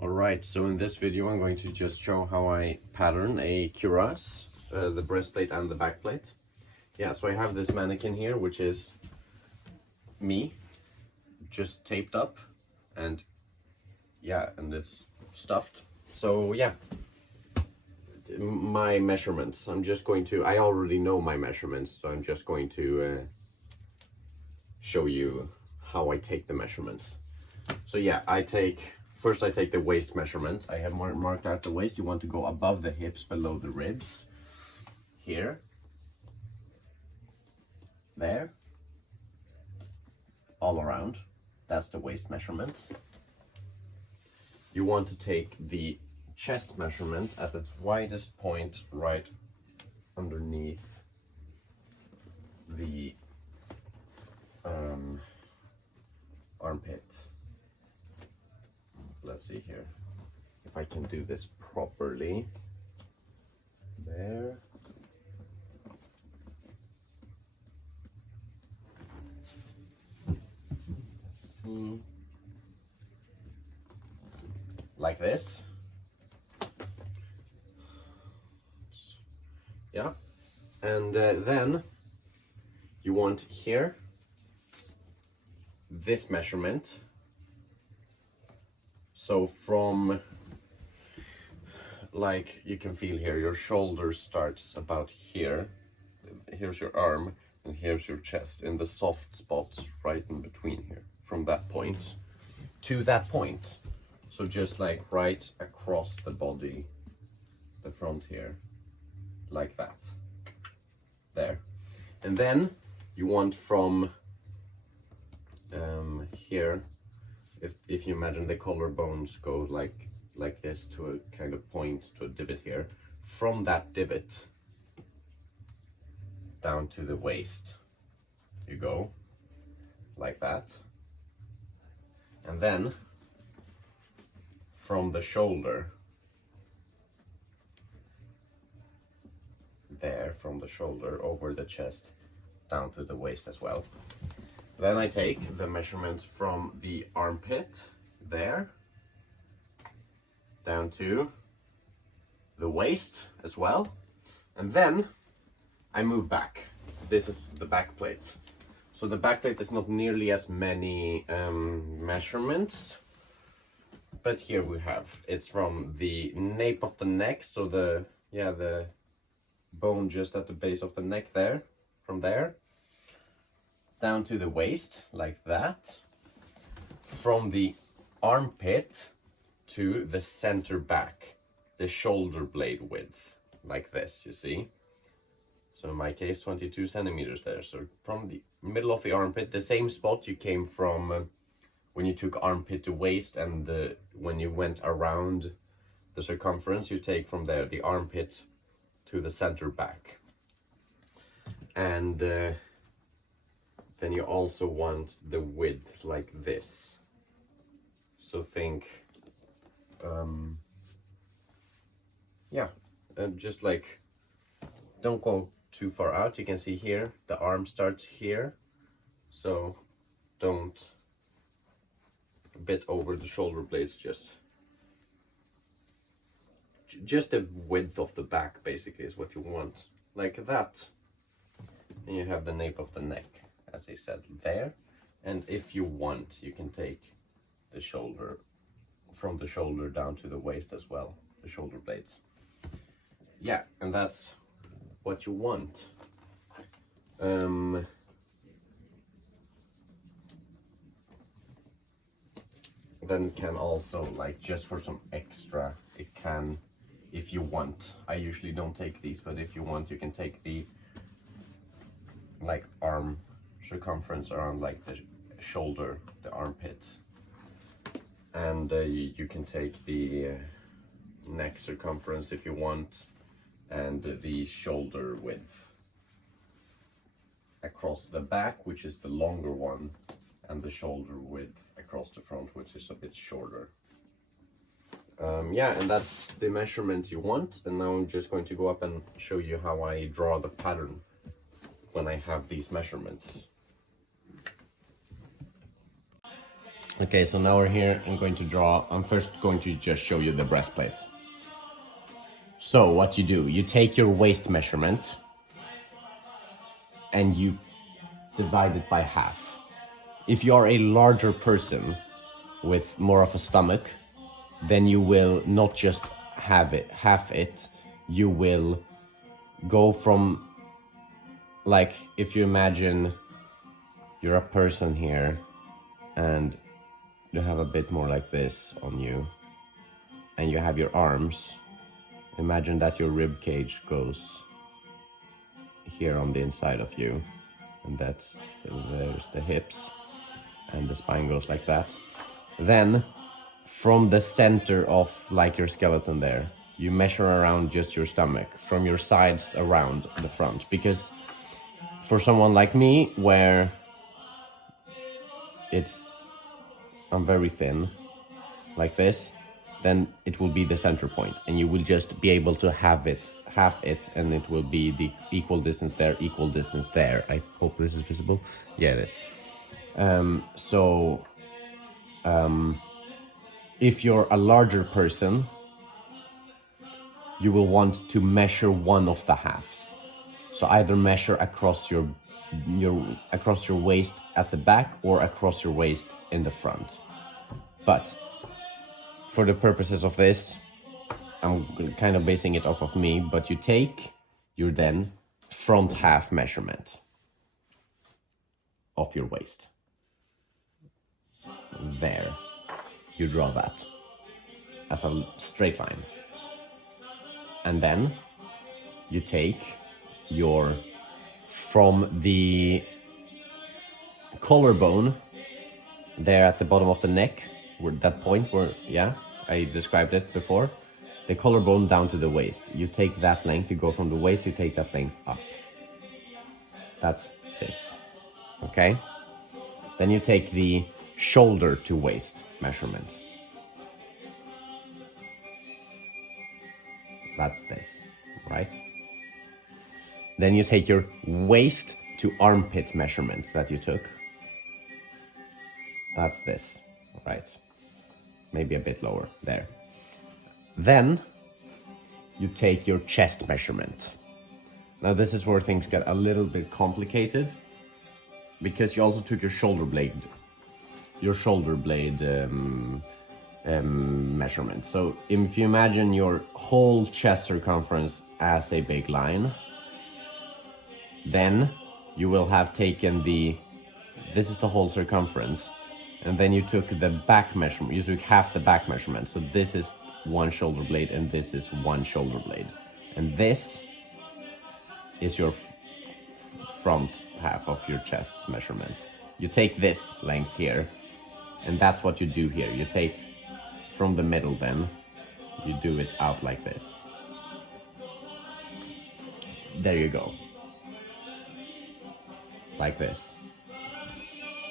Alright, so in this video I'm going to just show how I pattern a cuirass, the breastplate and the backplate. Yeah, so I have this mannequin here, which is me, just taped up, and yeah, and it's stuffed. So yeah, my measurements, I already know my measurements, so I'm just going to show you how I take the measurements. So yeah, First I take the waist measurement. I have marked out the waist. You want to go above the hips, below the ribs. Here. There. All around. That's the waist measurement. You want to take the chest measurement at its widest point right underneath the armpit. Let's see here if I can do this properly. There. Let's see. Like this. Yeah. And then you want here this measurement. So from, like you can feel here, your shoulder starts about here. Here's your arm and here's your chest in the soft spot right in between here. From that point to that point. So just like right across the body, the front here, like that. There. And then you want from here, if you imagine the collarbones go like this to a kind of point, to a divot here, from that divot down to the waist you go like that, and then from the shoulder there, from the shoulder over the chest down to the waist as well. Then I take the measurement from the armpit there down to the waist as well, and then I move back. This is the back plate. So the back plate is not nearly as many measurements, but here we have, it's from the nape of the neck, so the bone just at the base of the neck there, from there down to the waist, like that. From the armpit to the center back, the shoulder blade width, like this, you see. So in my case, 22 centimeters there. So from the middle of the armpit, the same spot you came from when you took armpit to waist, and when you went around the circumference, you take from there, the armpit to the center back. And then you also want the width like this. So think, just like, don't go too far out. You can see here, the arm starts here. So don't, a bit over the shoulder blades, just the width of the back basically is what you want, like that. And you have the nape of the neck, as I said, there. And if you want, you can take the shoulder, from the shoulder down to the waist as well, the shoulder blades. Yeah, and that's what you want. Then it can also, like, just for some extra, it can, if you want, I usually don't take these, but if you want, you can take the, like, arm circumference around like the shoulder, the armpit, and you can take the neck circumference if you want, and the shoulder width across the back, which is the longer one, and the shoulder width across the front, which is a bit shorter. Yeah, and that's the measurements you want. And now I'm just going to go up and show you how I draw the pattern when I have these measurements. Okay, so now we're here. I'm going to draw. I'm first going to just show you the breastplate. So what you do, you take your waist measurement and you divide it by half. If you are a larger person with more of a stomach, then you will not just have it, half it, you will go from, like, if you imagine you're a person here and you have a bit more like this on you and you have your arms, imagine that your rib cage goes here on the inside of you, and there's the hips, and the spine goes like that. Then from the center of like your skeleton there, you measure around just your stomach, from your sides around the front, because for someone like me where I'm very thin like this, then it will be the center point, and you will just be able to have it, half it, and it will be the equal distance there, equal distance there. I hope this is visible. Yeah, it is. If you're a larger person, you will want to measure one of the halves. So either measure across your waist at the back or across your waist in the front. But for the purposes of this, I'm kind of basing it off of me, but you take your then front half measurement of your waist. There. You draw that as a straight line. And then you take your, from the collarbone there at the bottom of the neck, where that point where, yeah, I described it before, the collarbone down to the waist. You take that length, you go from the waist, you take that length up. That's this, okay? Then you take the shoulder to waist measurement. That's this, right? Then you take your waist to armpit measurement that you took. That's this, right? Maybe a bit lower, there. Then you take your chest measurement. Now this is where things get a little bit complicated, because you also took your shoulder blade measurement. So if you imagine your whole chest circumference as a big line, then you will have taken this is the whole circumference, and then you took the back measurement, you took half the back measurement. So this is one shoulder blade and this is one shoulder blade. And this is your front half of your chest measurement. You take this length here, and that's what you do here. You take from the middle, then you do it out like this. There you go. Like this.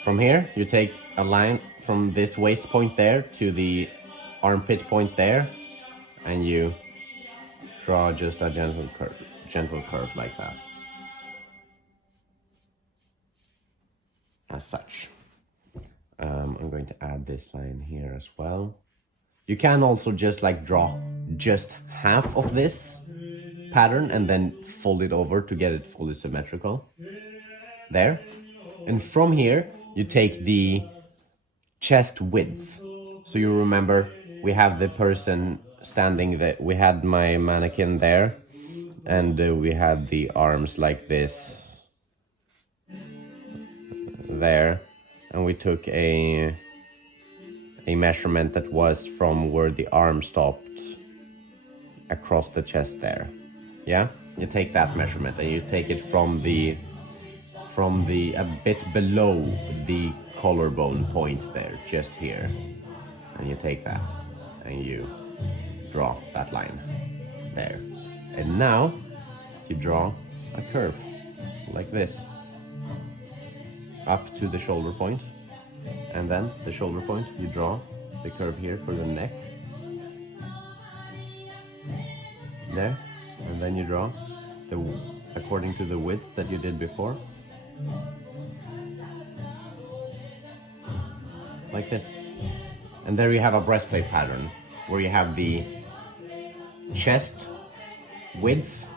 From here, you take a line from this waist point there to the armpit point there, and you draw just a gentle curve like that. As such. I'm going to add this line here as well. You can also just like draw just half of this pattern and then fold it over to get it fully symmetrical. There. And from here, you take the chest width. So you remember, we have the person standing there. We had my mannequin there, and we had the arms like this there, and we took a measurement that was from where the arm stopped across the chest there. Yeah, you take that measurement and you take it from the a bit below the collarbone point there, just here, and you take that and you draw that line there. And now you draw a curve like this up to the shoulder point, and then the shoulder point, you draw the curve here for the neck there, and then you draw according to the width that you did before, like this. And there you have a breastplate pattern where you have the chest width,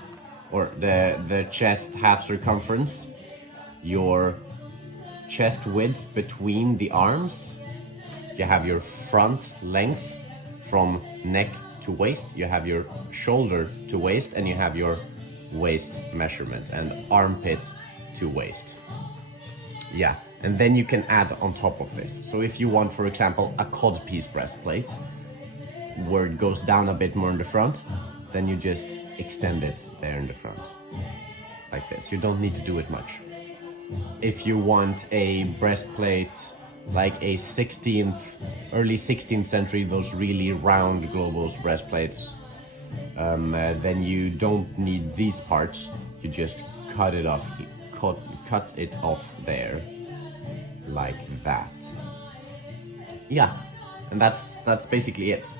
or the chest half circumference, your chest width between the arms, you have your front length from neck to waist, you have your shoulder to waist, and you have your waist measurement and armpit to waist. Yeah, and then you can add on top of this. So if you want, for example, a codpiece breastplate where it goes down a bit more in the front, then you just extend it there in the front like this. You don't need to do it much. If you want a breastplate like a early 16th century, those really round globos breastplates, then you don't need these parts. You just cut it off, cut it off there, like that. Yeah, and that's basically it.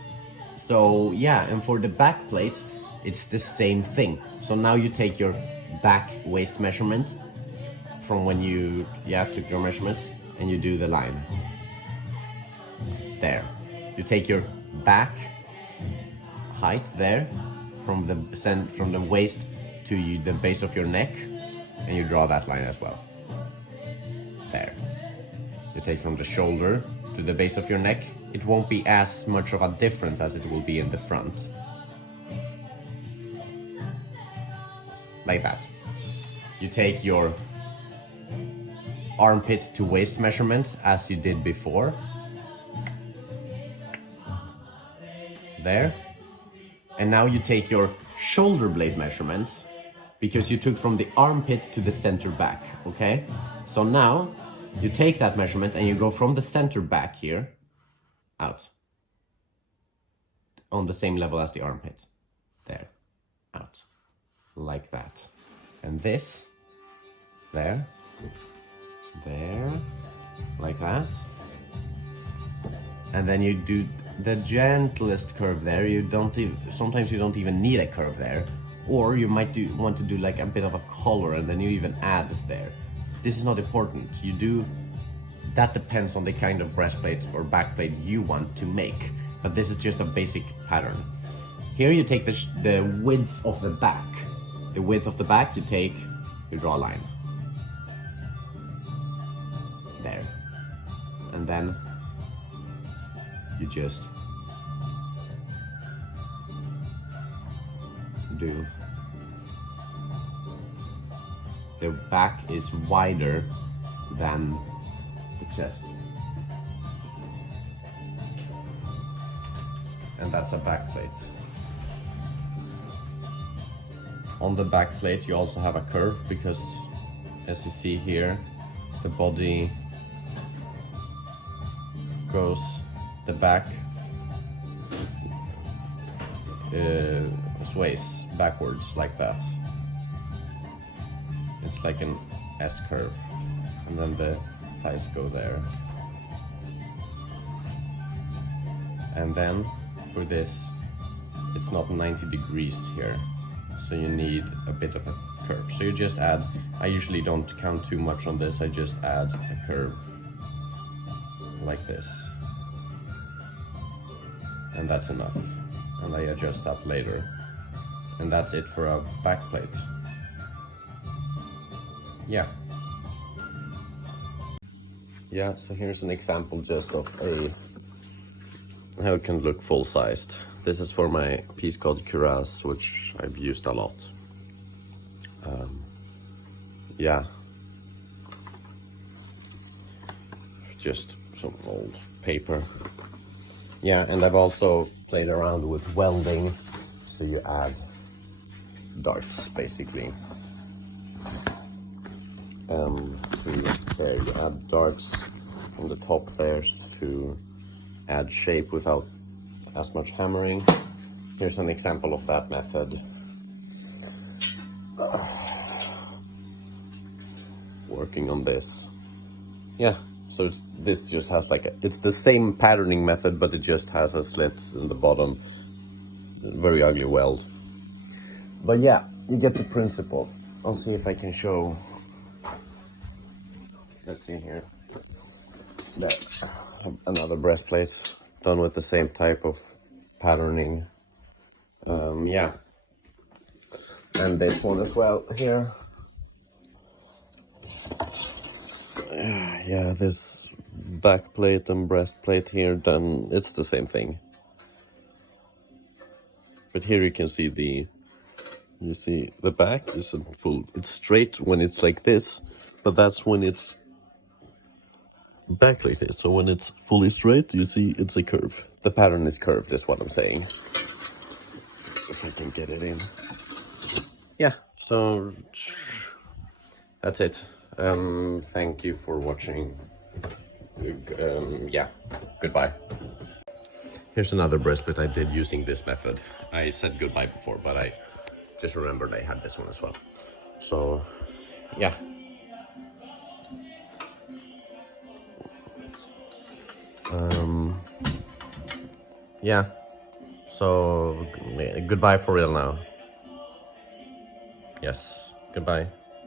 So yeah, and for the back plate, it's the same thing. So now you take your back waist measurement from when you took your measurements, and you do the line there. You take your back height there from the waist to the base of your neck, and you draw that line as well. There. You take from the shoulder to the base of your neck. It won't be as much of a difference as it will be in the front. Like that. You take your armpits to waist measurements as you did before. There. And now you take your shoulder blade measurements, because you took from the armpit to the center back, okay? So now you take that measurement and you go from the center back here out on the same level as the armpit. There, out, like that. And this, there, like that. And then you do the gentlest curve there. Sometimes you don't even need a curve there. Or you might want to do like a bit of a color, and then you even add there. This is not important. That depends on the kind of breastplate or backplate you want to make. But this is just a basic pattern. Here you take the width of the back. The width of the back you draw a line. There. And then you just do. The back is wider than the chest. And that's a back plate. On the back plate you also have a curve, because as you see here, the body goes, the back sways backwards like that. It's like an S curve, and then the thighs go there. And then for this, it's not 90 degrees here, so you need a bit of a curve. So you just add, I usually don't count too much on this, I just add a curve like this. And that's enough. And I adjust that later. And that's it for a back plate. Yeah. Yeah, so here's an example just of how it can look full-sized. This is for my piece called cuirass, which I've used a lot. Yeah. Just some old paper. Yeah, and I've also played around with welding, so you add darts basically. There you add darts on the top there to add shape without as much hammering. Here's an example of that method. Working on this. Yeah, so this just has like it's the same patterning method, but it just has a slit in the bottom. Very ugly weld. But yeah, you get the principle. I'll see if I can show. Let's see here. There, another breastplate done with the same type of patterning. Yeah, and this one as well here. Yeah, this backplate and breastplate here, done. It's the same thing. But here you can see you see the back is full. It's straight when it's like this, but that's when it's back like this. So when it's fully straight, you see it's a curve. The pattern is curved, is what I'm saying. If I can get it in. Yeah, so that's it. Thank you for watching. Yeah, goodbye. Here's another breastplate I did using this method. I said goodbye before, but I just remembered I had this one as well. So, yeah. Yeah. So, goodbye for real now. Yes, goodbye.